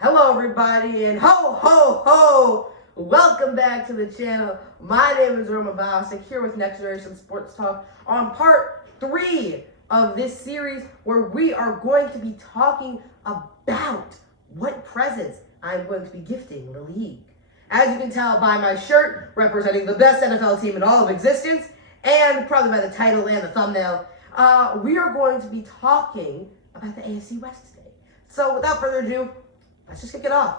Hello everybody and ho ho ho! Welcome back to the channel. My name is Roman Bostic here with Next Generation Sports Talk on part 3 of this series where we are going to be talking about what presents I'm going to be gifting the league. As you can tell by my shirt representing the best NFL team in all of existence and probably by the title and the thumbnail, we are going to be talking about the AFC West today. So without further ado, let's just kick it off.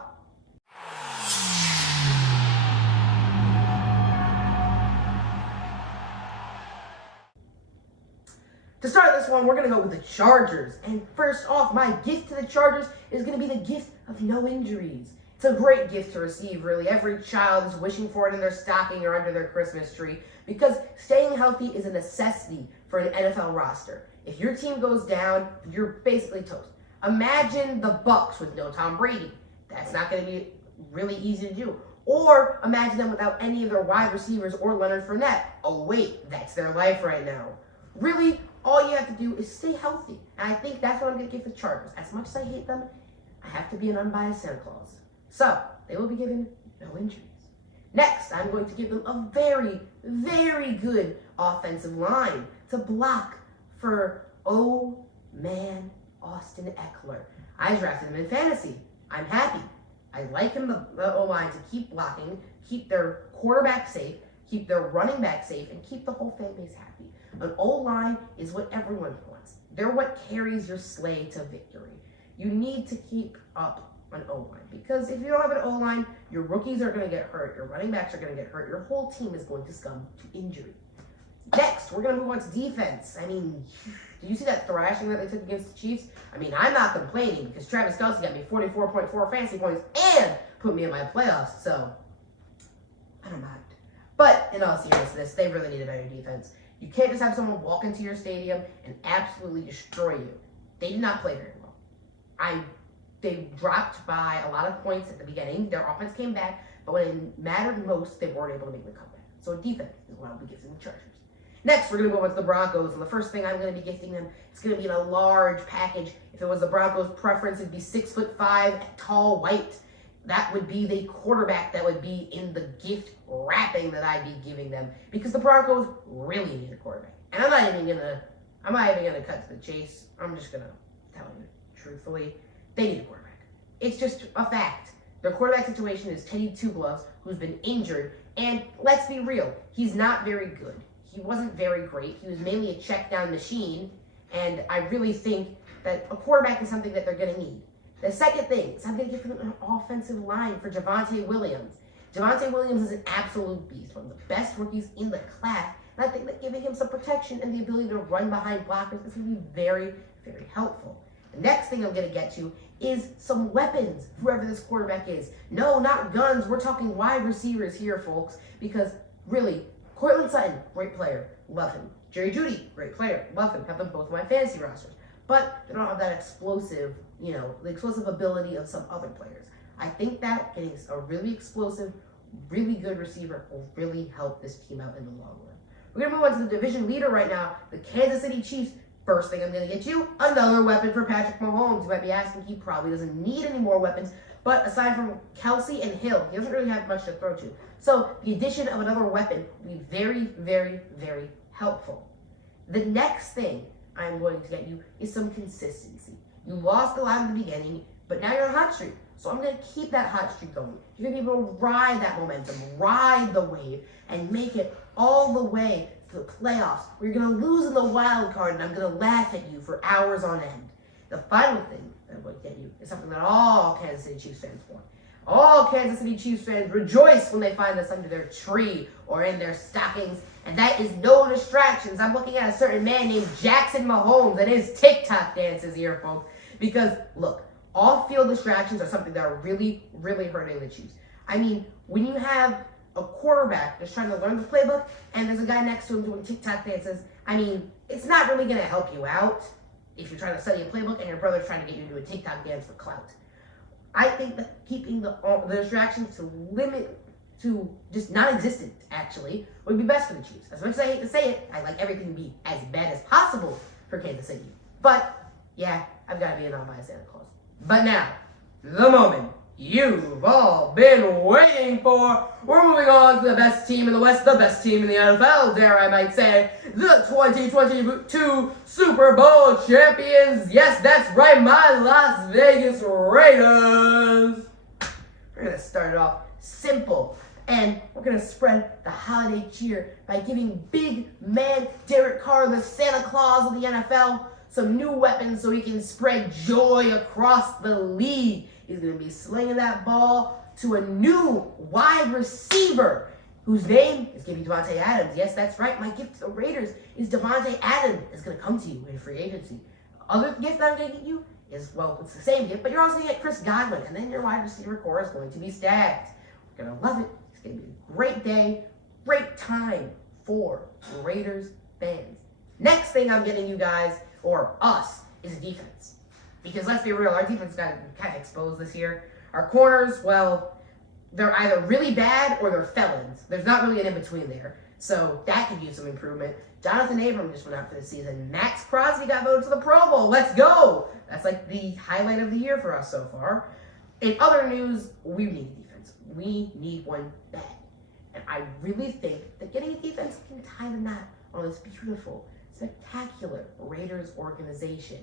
To start this one, we're going to go with the Chargers. And first off, my gift to the Chargers is going to be the gift of no injuries. It's a great gift to receive, really. Every child is wishing for it in their stocking or under their Christmas tree because staying healthy is a necessity for an NFL roster. If your team goes down, you're basically toast. Imagine the Bucs with no Tom Brady. That's not going to be really easy to do. Or imagine them without any of their wide receivers or Leonard Fournette. Oh wait, that's their life right now. Really, all you have to do is stay healthy. And I think that's what I'm going to give the Chargers. As much as I hate them, I have to be an unbiased Santa Claus. So, they will be given no injuries. Next, I'm going to give them a very, very good offensive line to block for, oh man, Austin Ekeler. I drafted him in fantasy. I'm happy. I like him, the O-line, to keep blocking, keep their quarterback safe, keep their running back safe, and keep the whole fan base happy. An O-line is what everyone wants. They're what carries your sleigh to victory. You need to keep up an O-line because if you don't have an O-line, your rookies are going to get hurt, your running backs are going to get hurt, your whole team is going to succumb to injury. Next, we're going to move on to defense. I mean, did you see that thrashing that they took against the Chiefs? I mean, I'm not complaining because Travis Kelce got me 44.4 fantasy points and put me in my playoffs, so I don't mind. But in all seriousness, they really need a better defense. You can't just have someone walk into your stadium and absolutely destroy you. They did not play very well. They dropped by a lot of points at the beginning. Their offense came back, but when it mattered most, they weren't able to make the comeback. So defense is what I'll be gifting the Chargers. Next, we're going to move on to the Broncos, and the first thing I'm going to be gifting them is going to be in a large package. If it was the Broncos' preference, it'd be 6'5", tall, white. That would be the quarterback that would be in the gift wrapping that I'd be giving them because the Broncos really need a quarterback. And I'm not even gonna cut to the chase. I'm just gonna tell you truthfully, they need a quarterback. It's just a fact. Their quarterback situation is Teddy Two Gloves, who's been injured, and let's be real, he's not very good. He wasn't very great. He was mainly a check down machine, and I really think that a quarterback is something that they're gonna need. The second thing is I'm going to give them an offensive line for Javonte Williams. Javonte Williams is an absolute beast, one of the best rookies in the class. And I think that giving him some protection and the ability to run behind blockers is going to be very, very helpful. The next thing I'm going to get to is some weapons, whoever this quarterback is. No, not guns. We're talking wide receivers here, folks. Because really, Courtland Sutton, great player. Love him. Jerry Jeudy, great player. Love him. Have them both on my fantasy rosters. But they don't have that explosive, the explosive ability of some other players. I think that getting a really explosive, really good receiver will really help this team out in the long run. We're going to move on to the division leader right now, the Kansas City Chiefs. First thing I'm going to get you, another weapon for Patrick Mahomes. You might be asking, he probably doesn't need any more weapons, but aside from Kelce and Hill, he doesn't really have much to throw to. So the addition of another weapon will be very, very, very helpful. The next thing I'm going to get you is some consistency. You lost a lot in the beginning, but now you're on a hot streak. So I'm going to keep that hot streak going. You're going to be able to ride that momentum, ride the wave, and make it all the way to the playoffs where you're going to lose in the wild card, and I'm going to laugh at you for hours on end. The final thing that I'm going to get you is something that all Kansas City Chiefs fans want. All Kansas City Chiefs fans rejoice when they find this under their tree or in their stockings, and that is no distractions. I'm looking at a certain man named Jackson Mahomes and his TikTok dances here, folks. Because, look, off-field distractions are something that are really, really hurting the Chiefs. I mean, when you have a quarterback that's trying to learn the playbook and there's a guy next to him doing TikTok dances, I mean, it's not really going to help you out if you're trying to study a playbook and your brother's trying to get you to do a TikTok dance for clout. I think that keeping the distractions to just non-existent, actually, would be best for the Chiefs. As much as I hate to say it, I like everything to be as bad as possible for Kansas City. But, yeah, I've got to be an unbiased Santa Claus. But now, the moment you've all been waiting for. We're moving on to the best team in the West, the best team in the NFL, dare I might say, the 2022 Super Bowl champions. Yes, that's right, my Las Vegas Raiders. We're going to start it off simple, and we're going to spread the holiday cheer by giving big man Derek Carr, the Santa Claus of the NFL, some new weapons so he can spread joy across the league. He's going to be slinging that ball to a new wide receiver whose name is going to be Davante Adams. Yes, that's right. My gift to the Raiders is Davante Adams is going to come to you in free agency. Other gift that I'm going to get you is, well, it's the same gift, but you're also going to get Chris Godwin, and then your wide receiver core is going to be stacked. We're going to love it. It's going to be a great day, great time for Raiders fans. Next thing I'm getting you guys, or us, is defense. Because let's be real, our defense got kind of exposed this year. Our corners, well, they're either really bad or they're felons. There's not really an in-between there. So that could use some improvement. Jonathan Abram just went out for the season. Max Crosby got voted to the Pro Bowl. Let's go! That's like the highlight of the year for us so far. In other news, we need defense. We need one bad. And I really think that getting a defense can tie the knot on this beautiful, spectacular Raiders organization.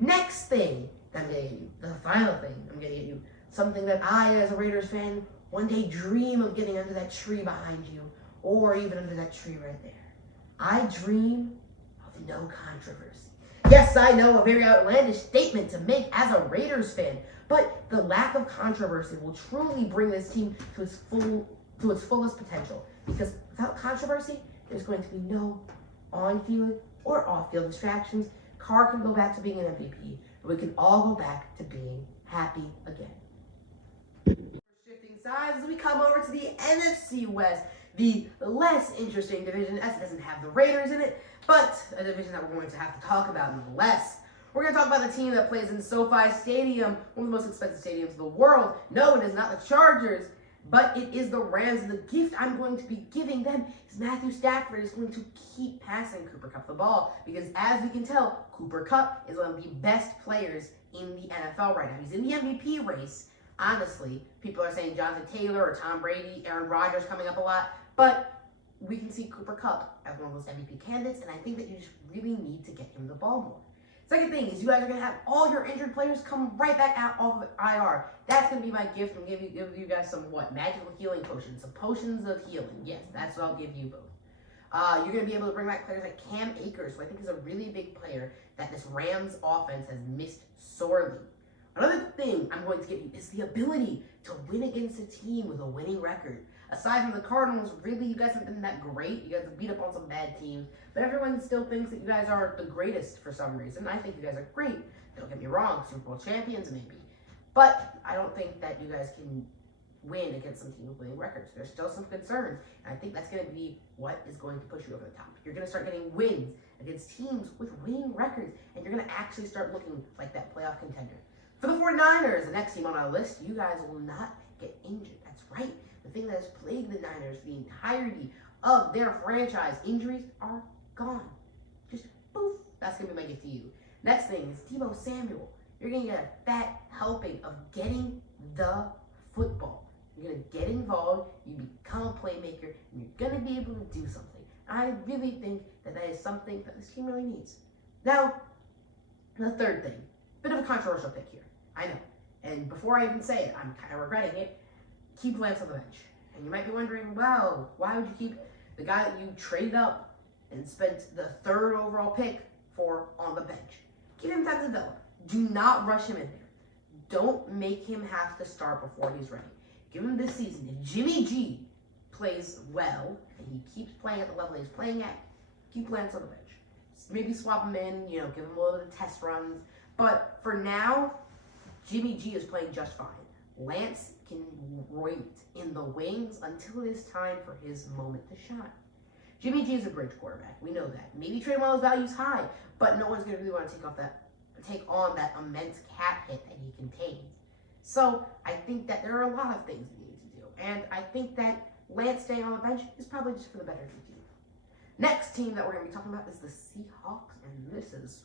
Next thing that I'm getting you, the final thing I'm going to get you, something that I, as a Raiders fan, one day dream of getting under that tree behind you, or even under that tree right there. I dream of no controversy. Yes, I know, a very outlandish statement to make as a Raiders fan, but the lack of controversy will truly bring this team to its fullest potential. Because without controversy, there's going to be no on-field or off-field distractions. Carr can go back to being an MVP, and we can all go back to being happy again. Shifting sides as we come over to the NFC West, the less interesting division, as it doesn't have the Raiders in it, but a division that we're going to have to talk about nonetheless. We're going to talk about the team that plays in SoFi Stadium, one of the most expensive stadiums in the world. No, it is not the Chargers, but it is the Rams. And the gift I'm going to be giving them is Matthew Stafford is going to keep passing Cooper Kupp the ball, because as we can tell, Cooper Kupp is one of the best players in the NFL right now. He's in the MVP race. Honestly, people are saying Jonathan Taylor or Tom Brady, Aaron Rodgers coming up a lot, but we can see Cooper Kupp as one of those MVP candidates, and I think that you just really need to get him the ball more. Second thing is you guys are going to have all your injured players come right back out off of IR. That's going to be my gift. I'm going to give you guys some, magical healing potions. Some potions of healing. Yes, that's what I'll give you both. You're going to be able to bring back players like Cam Akers, who I think is a really big player that this Rams offense has missed sorely. Another thing I'm going to give you is the ability to win against a team with a winning record. Aside from the Cardinals, really, you guys haven't been that great. You guys have beat up on some bad teams, but everyone still thinks that you guys are the greatest for some reason. I think you guys are great. Don't get me wrong, Super Bowl champions maybe. But I don't think that you guys can win against some teams with winning records. There's still some concerns, and I think that's going to be what is going to push you over the top. You're going to start getting wins against teams with winning records, and you're going to actually start looking like that playoff contender. For the 49ers, the next team on our list, you guys will not get injured. That's right. The thing that has plagued the Niners the entirety of their franchise, injuries are gone. Just poof. That's going to be my gift to you. Next thing is Deebo Samuel. You're going to get a fat helping of getting the football. You're going to get involved, you become a playmaker, and you're going to be able to do something. I really think that that is something that this team really needs. Now, the third thing, bit of a controversial pick here. I know. And before I even say it, I'm kind of regretting it. Keep Lance on the bench. And you might be wondering, wow, why would you keep the guy that you traded up and spent the third overall pick for on the bench? Give him time to develop. Do not rush him in there. Don't make him have to start before he's ready. Give him this season. If Jimmy G plays well and he keeps playing at the level he's playing at, keep Lance on the bench. Maybe swap him in, give him a little bit of test runs. But for now, Jimmy G is playing just fine. Lance can wait in the wings until it is time for his moment to shine. Jimmy G is a bridge quarterback. We know that. Maybe Trey Well's value is high, but no one's going to really want to take on that immense cap hit that he contains. So I think that there are a lot of things we need to do, and I think that Lance staying on the bench is probably just for the better of the team. Next team that we're going to be talking about is the Seahawks, and this is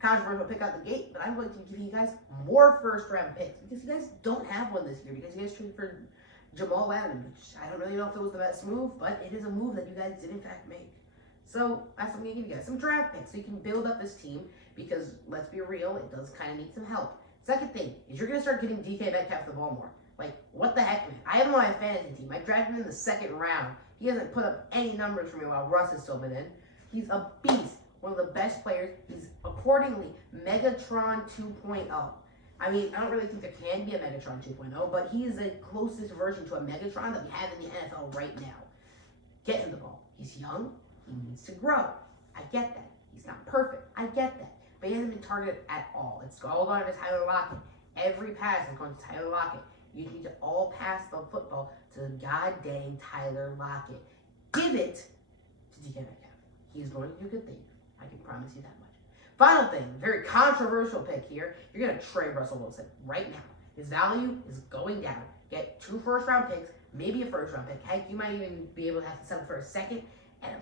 controversial pick out the gate, but I'm going to give you guys more first-round picks because you guys don't have one this year because you guys traded for Jamal Adams, which I don't really know if it was the best move, but it is a move that you guys did in fact make. So that's what I'm going to give you guys, some draft picks so you can build up this team because, let's be real, it does kind of need some help. Second thing is you're going to start getting DK Metcalf the ball more. Like, what the heck, man? I have him on my fantasy team. I drafted him in the second round. He hasn't put up any numbers for me while Russ has still been in. He's a beast. One of the best players. He's accordingly Megatron 2.0. I mean, I don't really think there can be a Megatron 2.0, but he is the closest version to a Megatron that we have in the NFL right now. Get him the ball. He's young. He needs to grow. I get that. He's not perfect. I get that. But he hasn't been targeted at all. It's all going to Tyler Lockett. Every pass is going to Tyler Lockett. You need to all pass the football to goddamn Tyler Lockett. Give it to DK Metcalf. He's going to do good things. I can promise you that much. Final thing, very controversial pick here. You're going to trade Russell Wilson right now. His value is going down. Get 2 first-round picks, maybe a first-round pick. Heck, you might even be able to have to settle for a second and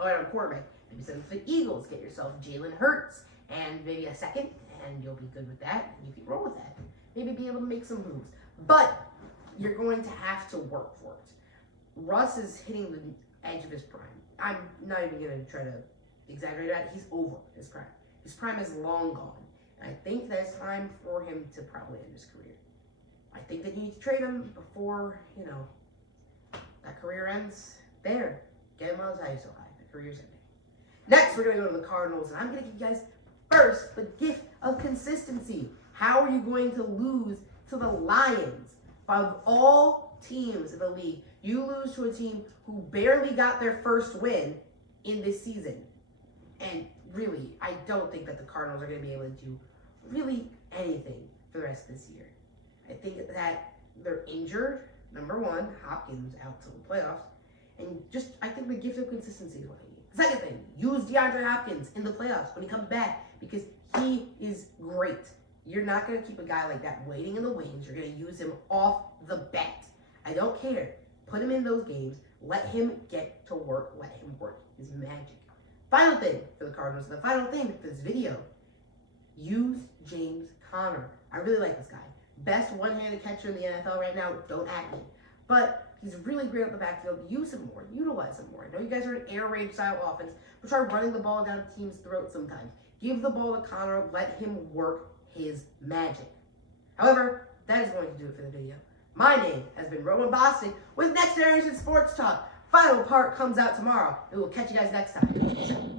a quarterback. Maybe settle for the Eagles. Get yourself Jalen Hurts and maybe a second, and you'll be good with that. And you can roll with that. Maybe be able to make some moves. But you're going to have to work for it. Russ is hitting the edge of his prime. I'm not even going to try to exaggerate that. He's over his prime. His prime is long gone. And I think that it's time for him to probably end his career. I think that you need to trade him before, that career ends there. Get him on his value so high. The career's ending. Next, we're going to go to the Cardinals. And I'm going to give you guys first the gift of consistency. How are you going to lose to the Lions? Of all teams in the league, you lose to a team who barely got their first win in this season. And really, I don't think that the Cardinals are going to be able to do really anything for the rest of this year. I think that they're injured. Number one, Hopkins out till the playoffs. And I think the gift of consistency is what I need. The second thing, use DeAndre Hopkins in the playoffs when he comes back because he is great. You're not going to keep a guy like that waiting in the wings. You're going to use him off the bat. I don't care. Put him in those games. Let him get to work. Let him work his magic. Final thing for the Cardinals, and the final thing for this video, use James Conner. I really like this guy. Best one-handed catcher in the NFL right now. Don't at me. But he's really great at the backfield. Use him more. Utilize him more. I know you guys are an air raid style offense, but try running the ball down the team's throat sometimes. Give the ball to Conner. Let him work his magic. However, that is going to do it for the video. My name has been Roman Boston with Next Generation Sports Talk. Final part comes out tomorrow. We will catch you guys next time.